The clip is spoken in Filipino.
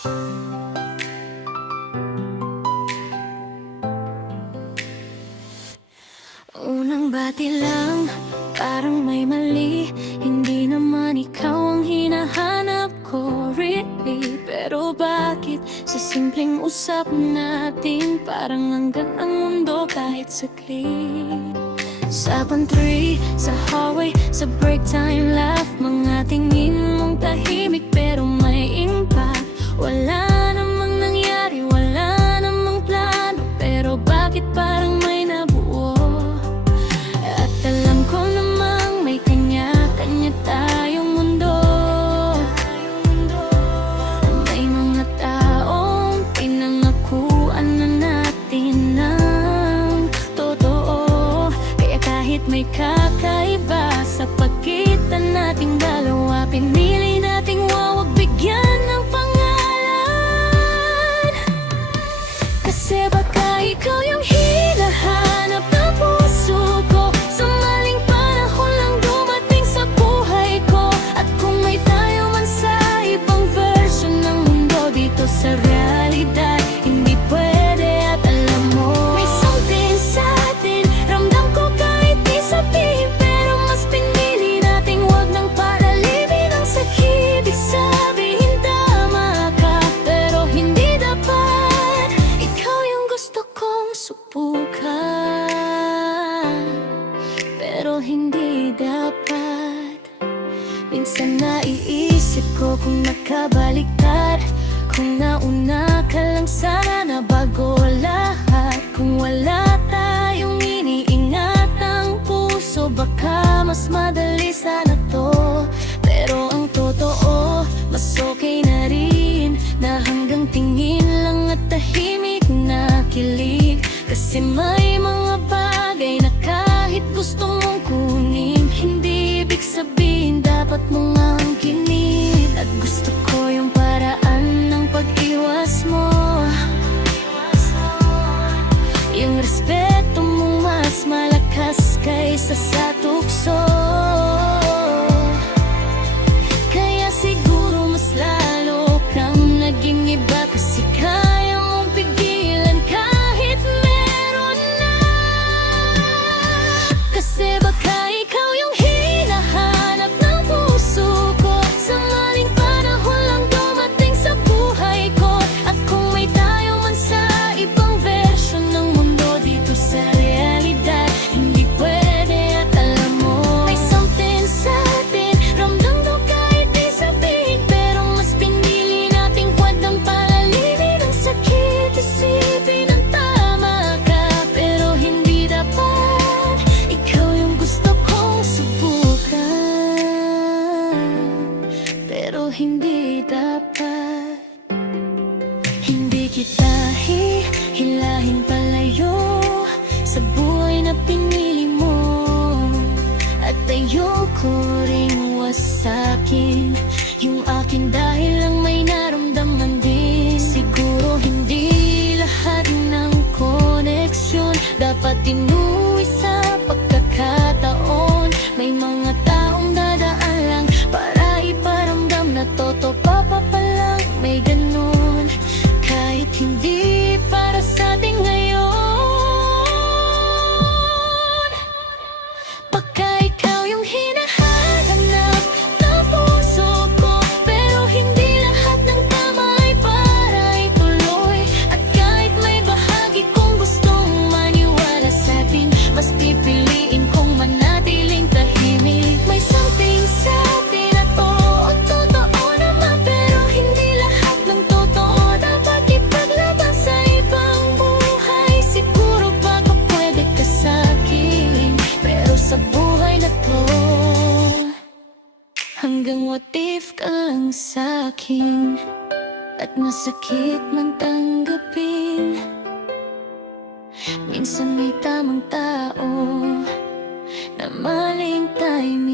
Unang bati lang, parang may mali. Hindi naman ikaw ang hinahanap ko, really. Pero bakit sa simpleng usap natin parang hanggang ang mundo kahit saglit? Sa pantry, sa hallway, sa break time laugh, mga tingin mong tahimik pero may impact. Wala namang nangyari, wala namang plano, pero bakit parang may nabuo? At alam ko namang may kanya-kanya tayong mundo. May mga taong pinangakuan na natin ng totoo. Kaya kahit may kakaiba sa pagitan nating dalawa, pinili nating wag bigyan ng pangalan. Kasi baka ikaw yung hinahanap ng puso ko, sa maling panahon lang dumating sa buhay ko. At kung may tayo man sa ibang version ng mundo, dito sa realidad hindi pwede. At alam mo, may something sa atin, ramdam ko kahit di sabihin, pero mas pinili nating wag nang paralibin ang sakit. Ibig sabihin tama ka, pero hindi dapat. Ikaw yung gusto kong subukan, pero hindi dapat. Minsan naiisip ko kung nakabaliktad, kung nauna ka lang sana na bago lahat. Kung wala tayong iniingat ang puso, baka mas madali sana to. Pero ang totoo, mas okay na rin na hanggang tingin lang at tahimik na kilig. Kasi may mga bagay na kahit gusto mong kunin, hindi ibig sabihin dapat mong angkinin. At gusto ko yung paraan ng pag-iwas mo, yung respeto mo mas malakas kaysa sa tukso. Kaya siguro mas lalo kang naging iba, kasi kaya mong pigilan kahit meron na. Kasi baka ikaw yung hinahanap ng puso ko, sa maling panahon lang dumating sa buhay ko. At kung may tayo man sa ibang version ng mundo, dito sa realidad hindi pwede. At alam mo, may something sa atin, ramdam ko kahit di sabihin, pero mas pinili nating wag nang paralibin ang sakit. Isipin ang tama ka, pero hindi dapat. Ikaw yung gusto kong subukan, pero hindi dapat. Hindi kita hihilahin palayo sa buhay na pinili mo, at ayoko ring wasakin yung akin dahil lang may naramdaman din. Siguro hindi lahat ng koneksyon dapat inuwi sa pagkakataon. May mga taong dadaan lang para iparamdam na totoo pa lang, may ganun. Kahit hindi para sa atin ngayon, baka ikaw yung hinahanap ng puso ko, pero hindi lahat ng tama ay para ituloy. At kahit may bahagi kong gustong maniwala sa atin, mas pipiliin kong manatiling tahimik. May something sa atin na to, ang totoo naman, pero hindi lahat ng totoo dapat ipaglaban sa ibang buhay. Siguro baka pwede ka sa'kin, pero sa buhay na to hanggang what if ka lang sa'kin. At masakit man tanggapin, minsan may tamang tao na maling timing.